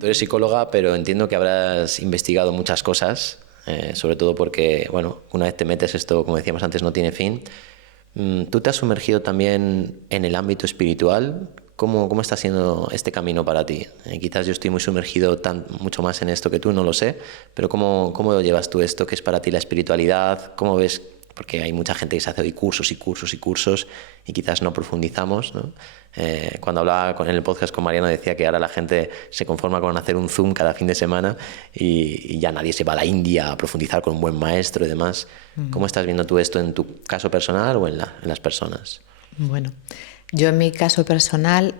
Tú eres psicóloga, pero entiendo que habrás investigado muchas cosas, sobre todo porque, bueno, una vez te metes esto, como decíamos antes, no tiene fin. ¿Tú te has sumergido también en el ámbito espiritual? ¿Cómo está siendo este camino para ti? Quizás yo estoy muy sumergido mucho más en esto que tú, no lo sé, pero ¿cómo llevas tú esto? ¿Qué es para ti la espiritualidad? ¿Cómo ves? Porque hay mucha gente que se hace hoy cursos y cursos y cursos y quizás no profundizamos, ¿no? Cuando hablaba en el podcast con Mariano decía que ahora la gente se conforma con hacer un Zoom cada fin de semana y ya nadie se va a la India a profundizar con un buen maestro y demás. ¿Cómo estás viendo tú esto en tu caso personal o en las personas? Bueno, yo en mi caso personal,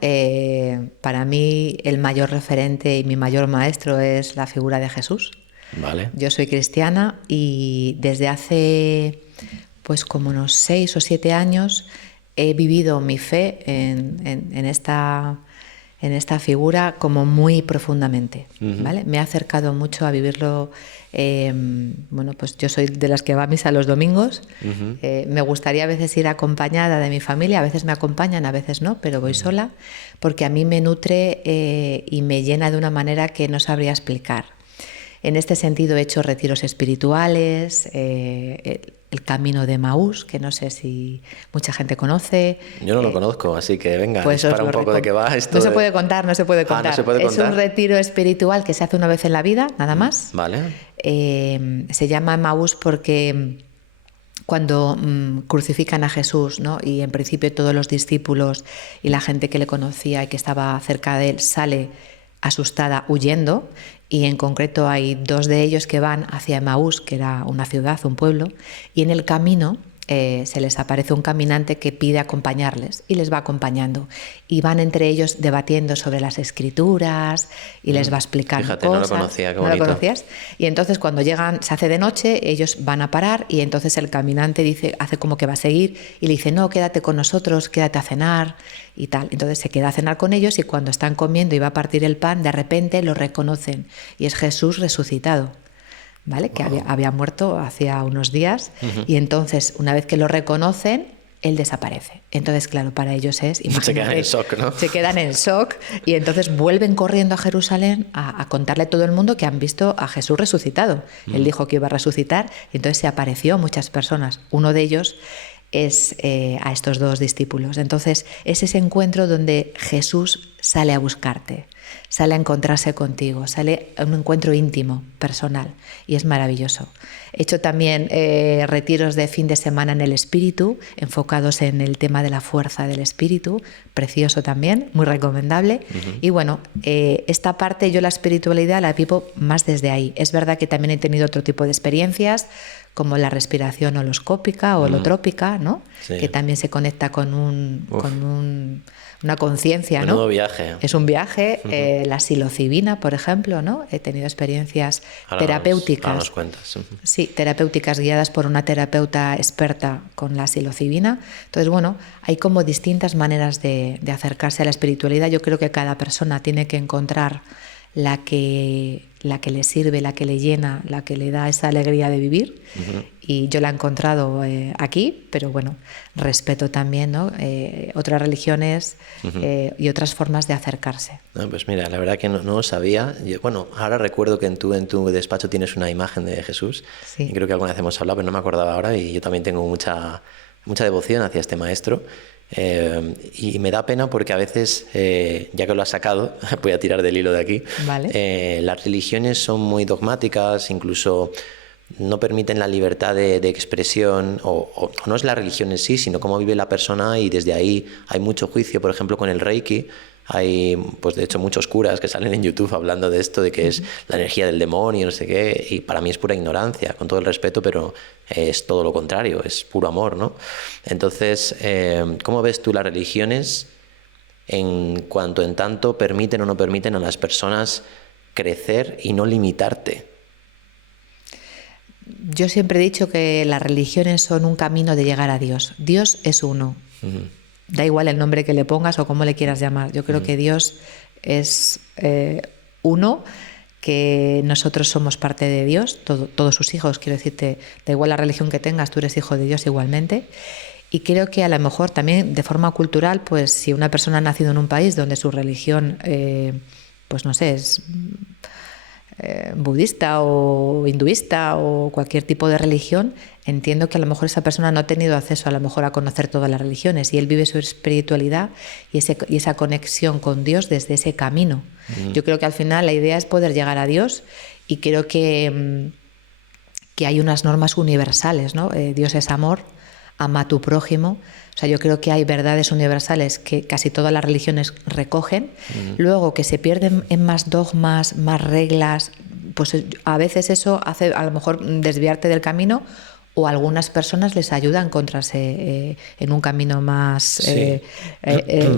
para mí el mayor referente y mi mayor maestro es la figura de Jesús. Vale. Yo soy cristiana y desde hace pues como unos 6 o 7 años he vivido mi fe en esta figura como muy profundamente, ¿vale? Me he acercado mucho a vivirlo. Bueno, pues yo soy de las que va a misa los domingos. Me gustaría a veces ir acompañada de mi familia, a veces me acompañan, a veces no, pero voy sola, porque a mí me nutre y me llena de una manera que no sabría explicar. En este sentido he hecho retiros espirituales, el camino de Emaús, que no sé si mucha gente conoce. Yo no lo conozco, así que venga, Pues dispara un poco de qué va esto. No se puede contar, no se puede contar. ¿No se puede contar? Es un retiro espiritual que se hace una vez en la vida, nada más. Vale. Se llama Emaús porque cuando crucifican a Jesús, ¿no? Y en principio todos los discípulos y la gente que le conocía y que estaba cerca de él sale asustada huyendo, y en concreto hay 2 de ellos que van hacia Emaús, que era una ciudad, un pueblo, y en el camino se les aparece un caminante que pide acompañarles y les va acompañando y van entre ellos debatiendo sobre las escrituras y les va explicando Fíjate, cosas. No lo conocía, qué ¿No bonito. lo conocías? Y entonces cuando llegan, se hace de noche, ellos van a parar y entonces el caminante hace como que va a seguir y le dice, no, quédate con nosotros, quédate a cenar y tal. Entonces se queda a cenar con ellos y cuando están comiendo y va a partir el pan, de repente lo reconocen y es Jesús resucitado. ¿Vale? Que había muerto hacía unos días y entonces una vez que lo reconocen, él desaparece. Entonces, claro, para ellos es... Se quedan en shock, ¿no? Se quedan en shock y entonces vuelven corriendo a Jerusalén a contarle a todo el mundo que han visto a Jesús resucitado. Él dijo que iba a resucitar y entonces se apareció a muchas personas. Uno de ellos es a estos 2 discípulos. Entonces, es ese encuentro donde Jesús sale a buscarte, sale a encontrarse contigo, sale a un encuentro íntimo, personal, y es maravilloso. He hecho también retiros de fin de semana en el espíritu, enfocados en el tema de la fuerza del espíritu, precioso también, muy recomendable. Y bueno, esta parte yo la espiritualidad la vivo más desde ahí. Es verdad que también he tenido otro tipo de experiencias, como la respiración holoscópica o holotrópica, ¿no? Sí. Que también se conecta con una conciencia, ¿no? Menudo viaje. Es un viaje. La psilocibina, por ejemplo, ¿no? He tenido experiencias terapéuticas. Ahora nos cuentas. Sí, terapéuticas guiadas por una terapeuta experta con la psilocibina. Entonces, bueno, hay como distintas maneras de acercarse a la espiritualidad. Yo creo que cada persona tiene que encontrar la que le sirve, la que le llena, la que le da esa alegría de vivir. Y yo la he encontrado aquí, pero bueno, respeto también, ¿no? Otras religiones y otras formas de acercarse. No, pues mira, la verdad que no lo sabía. Bueno, ahora recuerdo que en tu despacho tienes una imagen de Jesús. Sí. Y creo que alguna vez hemos hablado, pero no me acordaba ahora, y yo también tengo mucha devoción hacia este maestro. Y me da pena porque a veces, ya que lo has sacado, voy a tirar del hilo de aquí. Vale. Las religiones son muy dogmáticas, incluso no permiten la libertad de expresión, o no es la religión en sí, sino cómo vive la persona, y desde ahí hay mucho juicio. Por ejemplo, con el Reiki hay, pues de hecho, muchos curas que salen en YouTube hablando de esto, de que es la energía del demonio, no sé qué, y para mí es pura ignorancia, con todo el respeto, pero es todo lo contrario, es puro amor, ¿no? Entonces, ¿cómo ves tú las religiones en tanto permiten o no permiten a las personas crecer y no limitarte? Yo siempre he dicho que las religiones son un camino de llegar a Dios. Dios es uno. Da igual el nombre que le pongas o cómo le quieras llamar. Yo creo que Dios es uno, que nosotros somos parte de Dios, todos sus hijos, quiero decirte, da igual la religión que tengas, tú eres hijo de Dios igualmente. Y creo que a lo mejor también de forma cultural, pues si una persona ha nacido en un país donde su religión pues no sé, es budista o hinduista o cualquier tipo de religión, entiendo que a lo mejor esa persona no ha tenido acceso a lo mejor a conocer todas las religiones y él vive su espiritualidad y esa conexión con Dios desde ese camino. Yo creo que al final la idea es poder llegar a Dios y creo que hay unas normas universales, ¿no? Dios es amor, ama a tu prójimo. O sea, yo creo que hay verdades universales que casi todas las religiones recogen. Luego, que se pierden en más dogmas, más reglas, pues a veces eso hace a lo mejor desviarte del camino, o a algunas personas les ayuda a encontrarse en un camino más, Sí.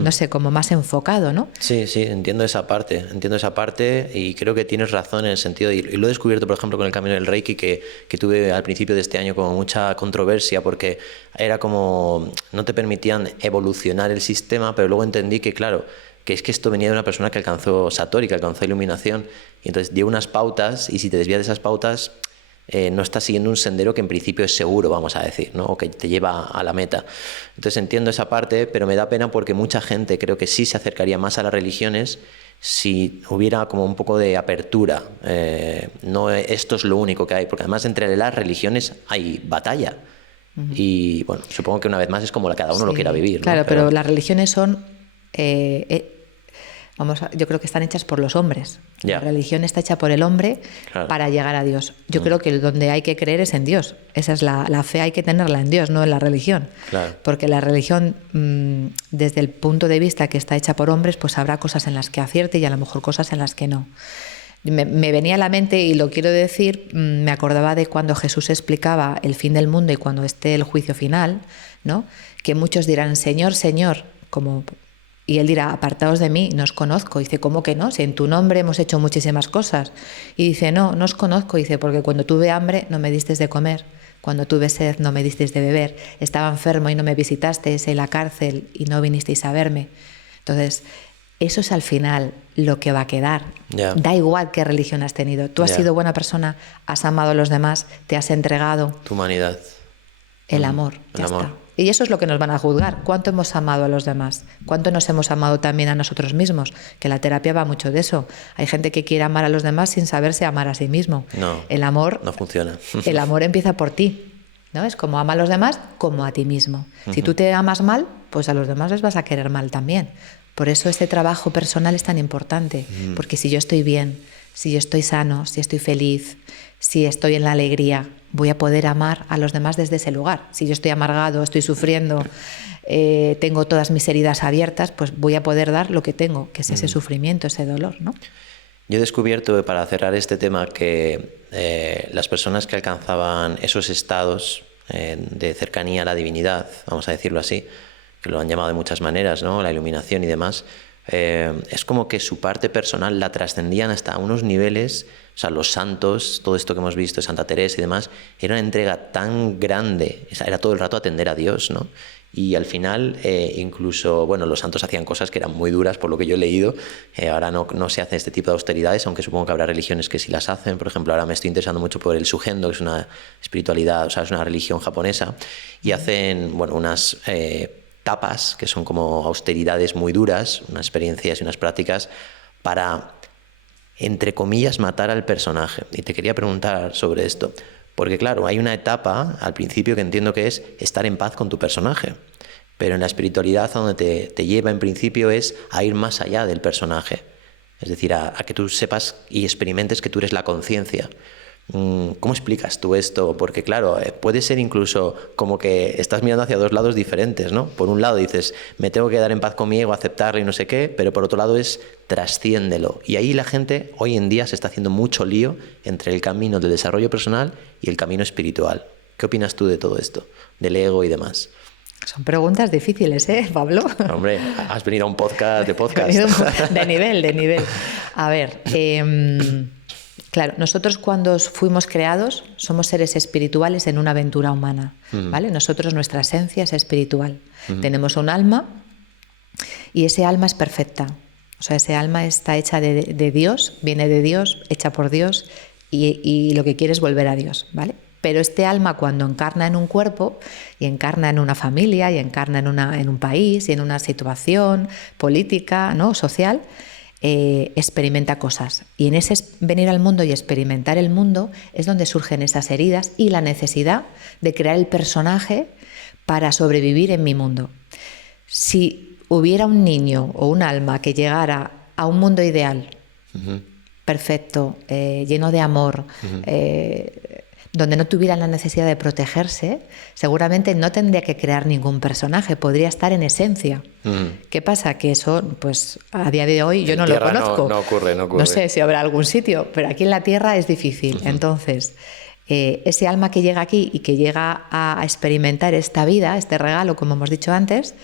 no sé, como más enfocado, ¿no? Sí, sí, entiendo esa parte y creo que tienes razón en el sentido, y lo he descubierto por ejemplo con el camino del Reiki, que tuve al principio de este año como mucha controversia porque era como, no te permitían evolucionar el sistema, pero luego entendí que claro, que es que esto venía de una persona que alcanzó Satori, que alcanzó iluminación, y entonces dio unas pautas, y si te desvías de esas pautas, no estás siguiendo un sendero que en principio es seguro, vamos a decir, ¿no? O que te lleva a la meta. Entonces entiendo esa parte, pero me da pena porque mucha gente creo que sí se acercaría más a las religiones si hubiera como un poco de apertura. No esto es lo único que hay, porque además entre las religiones hay batalla. Y bueno, supongo que una vez más es como cada uno lo quiera vivir, ¿no? Claro, pero las religiones son... yo creo que están hechas por los hombres. Ya. La religión está hecha por el hombre para llegar a Dios. Yo creo que donde hay que creer es en Dios. Esa es la fe, hay que tenerla en Dios, no en la religión. Claro. Porque la religión, desde el punto de vista que está hecha por hombres, pues habrá cosas en las que acierte y a lo mejor cosas en las que no. Me venía a la mente, y lo quiero decir, me acordaba de cuando Jesús explicaba el fin del mundo y cuando esté el juicio final, ¿no? Que muchos dirán, Señor, Señor, como... Y él dirá, apartaos de mí, no os conozco. Y dice, ¿cómo que no? Si en tu nombre hemos hecho muchísimas cosas. Y dice, no os conozco. Y dice, porque cuando tuve hambre no me disteis de comer, cuando tuve sed no me disteis de beber, estaba enfermo y no me visitasteis, en la cárcel y no vinisteis a verme. Entonces, eso es al final lo que va a quedar. Yeah. Da igual qué religión has tenido. Tú has sido buena persona, has amado a los demás, te has entregado. Tu humanidad. El amor, ya está. Y eso es lo que nos van a juzgar. ¿Cuánto hemos amado a los demás? ¿Cuánto nos hemos amado también a nosotros mismos? Que la terapia va mucho de eso. Hay gente que quiere amar a los demás sin saberse amar a sí mismo. No, el amor no funciona. El amor empieza por ti, ¿no? Es como ama a los demás como a ti mismo. Si tú te amas mal, pues a los demás les vas a querer mal también. Por eso este trabajo personal es tan importante. Porque si yo estoy bien, si yo estoy sano, si estoy feliz, si estoy en la alegría, voy a poder amar a los demás desde ese lugar. Si yo estoy amargado, estoy sufriendo, tengo todas mis heridas abiertas, pues voy a poder dar lo que tengo, que es ese sufrimiento, ese dolor, ¿no? Yo he descubierto, para cerrar este tema, que las personas que alcanzaban esos estados de cercanía a la divinidad, vamos a decirlo así, que lo han llamado de muchas maneras, ¿no? La iluminación y demás, es como que su parte personal la trascendían hasta unos niveles. O sea, los santos, todo esto que hemos visto, Santa Teresa y demás, era una entrega tan grande, era todo el rato atender a Dios, ¿no? Y al final, incluso, bueno, los santos hacían cosas que eran muy duras, por lo que yo he leído. Ahora no se hace este tipo de austeridades, aunque supongo que habrá religiones que sí las hacen. Por ejemplo, ahora me estoy interesando mucho por el Shugendo, que es una espiritualidad, o sea, es una religión japonesa, y hacen, bueno, unas tapas, que son como austeridades muy duras, unas experiencias y unas prácticas para, entre comillas, matar al personaje. Y te quería preguntar sobre esto, porque claro, hay una etapa al principio que entiendo que es estar en paz con tu personaje, pero en la espiritualidad a donde te lleva en principio es a ir más allá del personaje, es decir, a que tú sepas y experimentes que tú eres la conciencia. ¿Cómo explicas tú esto? Porque claro, puede ser incluso como que estás mirando hacia dos lados diferentes, ¿no? Por un lado dices, me tengo que dar en paz con mi ego, aceptarlo y no sé qué, pero por otro lado es trasciéndelo. Y ahí la gente hoy en día se está haciendo mucho lío entre el camino del desarrollo personal y el camino espiritual. ¿Qué opinas tú de todo esto? Del ego y demás. Son preguntas difíciles, ¿eh, Pablo? Hombre, has venido a un podcast de podcast. De nivel. A ver, claro, nosotros cuando fuimos creados somos seres espirituales en una aventura humana, ¿vale? Nosotros, nuestra esencia es espiritual. Tenemos un alma y ese alma es perfecta. O sea, ese alma está hecha de Dios, viene de Dios, hecha por Dios y lo que quiere es volver a Dios, ¿vale? Pero este alma, cuando encarna en un cuerpo y encarna en una familia y encarna en un país y en una situación política, ¿no? Social, experimenta cosas. Y en ese venir al mundo y experimentar el mundo es donde surgen esas heridas y la necesidad de crear el personaje para sobrevivir en mi mundo. Si hubiera un niño o un alma que llegara a un mundo ideal, perfecto, lleno de amor, donde no tuviera la necesidad de protegerse, seguramente no tendría que crear ningún personaje, podría estar en esencia. ¿Qué pasa? Que eso, pues a día de hoy yo no lo conozco. No ocurre. No sé si habrá algún sitio, pero aquí en la Tierra es difícil. Entonces, ese alma que llega aquí y que llega a experimentar esta vida, este regalo, como hemos dicho antes,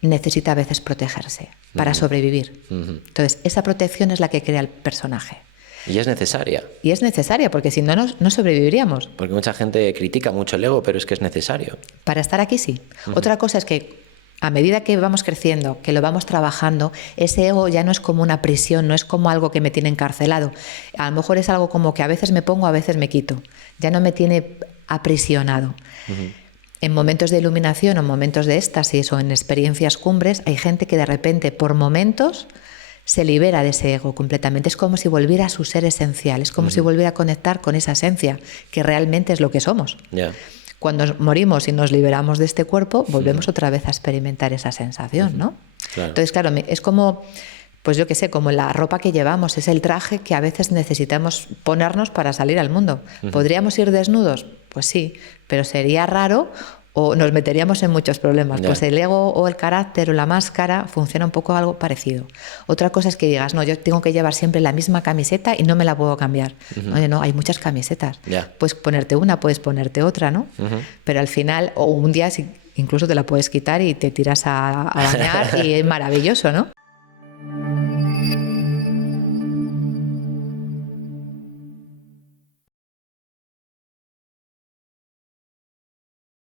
necesita a veces protegerse para sobrevivir. Entonces, esa protección es la que crea el personaje. Y es necesaria. Y es necesaria, porque si no, no sobreviviríamos. Porque mucha gente critica mucho el ego, pero es que es necesario. Para estar aquí, sí. Otra cosa es que a medida que vamos creciendo, que lo vamos trabajando, ese ego ya no es como una prisión, no es como algo que me tiene encarcelado. A lo mejor es algo como que a veces me pongo, a veces me quito. Ya no me tiene aprisionado. En momentos de iluminación o momentos de éxtasis o en experiencias cumbres, hay gente que de repente, por momentos, se libera de ese ego completamente. Es como si volviera a su ser esencial, es como si volviera a conectar con esa esencia, que realmente es lo que somos. Cuando morimos y nos liberamos de este cuerpo, volvemos otra vez a experimentar esa sensación, ¿no? Claro. Entonces, claro, es como, pues yo qué sé, como la ropa que llevamos, es el traje que a veces necesitamos ponernos para salir al mundo. ¿Podríamos ir desnudos? Pues sí, pero sería raro o nos meteríamos en muchos problemas. Pues el ego o el carácter o la máscara funciona un poco algo parecido. Otra cosa es que digas, no, yo tengo que llevar siempre la misma camiseta y no me la puedo cambiar. Oye, no, hay muchas camisetas. Puedes ponerte una, puedes ponerte otra, ¿no? Pero al final, o un día incluso te la puedes quitar y te tiras a bañar y es maravilloso, ¿no?